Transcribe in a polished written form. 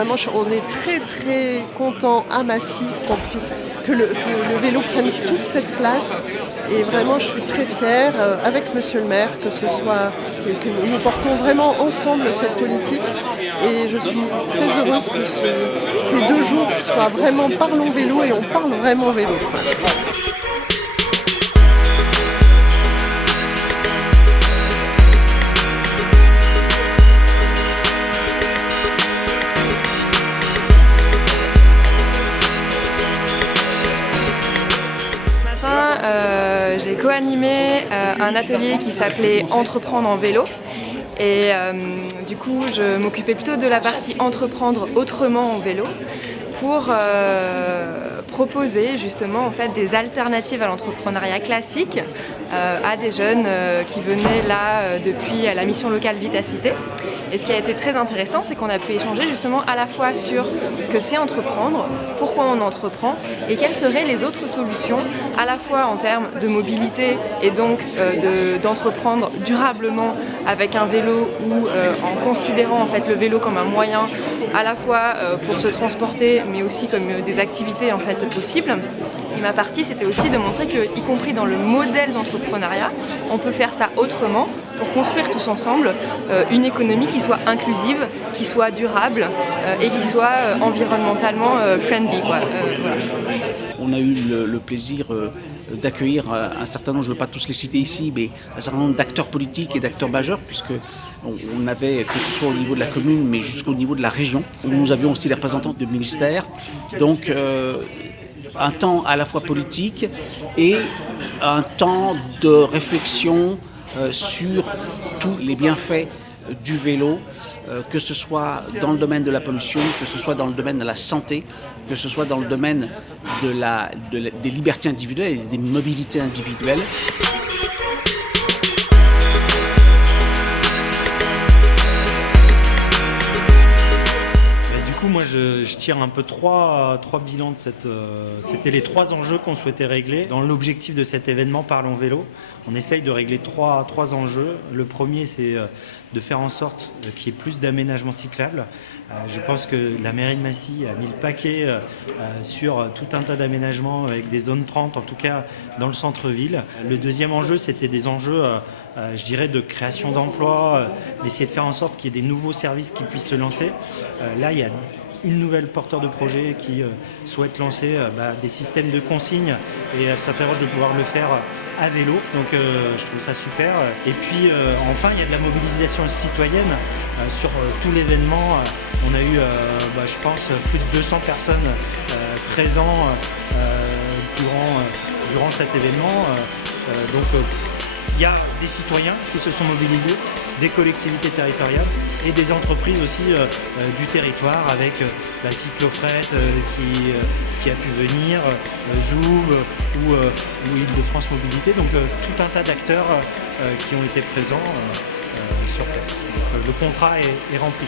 vraiment, on est très très content à Massy que le vélo prenne toute cette place. Et vraiment, je suis très fière, avec Monsieur le maire, que nous portons vraiment ensemble cette politique. Et je suis très heureuse que ces 2 jours soient vraiment Parlons vélo et on parle vraiment vélo. J'ai co-animé un atelier qui s'appelait Entreprendre en vélo et du coup je m'occupais plutôt de la partie entreprendre autrement en vélo pour proposer justement en fait des alternatives à l'entrepreneuriat classique à des jeunes qui venaient là depuis la mission locale Vitacité. Et ce qui a été très intéressant, c'est qu'on a pu échanger justement à la fois sur ce que c'est entreprendre, pourquoi on entreprend et quelles seraient les autres solutions, à la fois en termes de mobilité et donc d'entreprendre durablement avec un vélo ou en considérant en fait le vélo comme un moyen à la fois pour se transporter mais aussi comme des activités en fait possibles. Et ma partie, c'était aussi de montrer que, y compris dans le modèle d'entrepreneuriat, on peut faire ça autrement pour construire tous ensemble une économie qui soit inclusive, qui soit durable et qui soit environnementalement friendly. Voilà. On a eu le plaisir d'accueillir un certain nombre, je ne veux pas tous les citer ici, mais un certain nombre d'acteurs politiques et d'acteurs majeurs, puisque on avait, que ce soit au niveau de la commune, mais jusqu'au niveau de la région. Nous avions aussi des représentants de ministères. Donc, un temps à la fois politique et un temps de réflexion sur tous les bienfaits du vélo, que ce soit dans le domaine de la pollution, que ce soit dans le domaine de la santé, que ce soit dans le domaine des libertés individuelles et des mobilités individuelles. Moi, je tire un peu trois bilans de c'était les 3 enjeux qu'on souhaitait régler. Dans l'objectif de cet événement Parlons vélo, on essaye de régler trois enjeux. Le premier, c'est de faire en sorte qu'il y ait plus d'aménagements cyclables. Je pense que la mairie de Massy a mis le paquet sur tout un tas d'aménagements avec des zones 30, en tout cas dans le centre-ville. Le deuxième enjeu, c'était des enjeux, je dirais, de création d'emplois, d'essayer de faire en sorte qu'il y ait des nouveaux services qui puissent se lancer. Là, il y a une nouvelle porteur de projet qui souhaite lancer des systèmes de consignes et elle s'interroge de pouvoir le faire à vélo, donc je trouve ça super. Et puis enfin, il y a de la mobilisation citoyenne sur tout l'événement. On a eu, je pense, plus de 200 personnes présents durant cet événement. Donc il y a des citoyens qui se sont mobilisés, des collectivités territoriales et des entreprises aussi du territoire avec la Cyclofret qui a pu venir, Jouve ou Île-de-France Mobilité. Donc tout un tas d'acteurs qui ont été présents sur place. Donc, le contrat est rempli.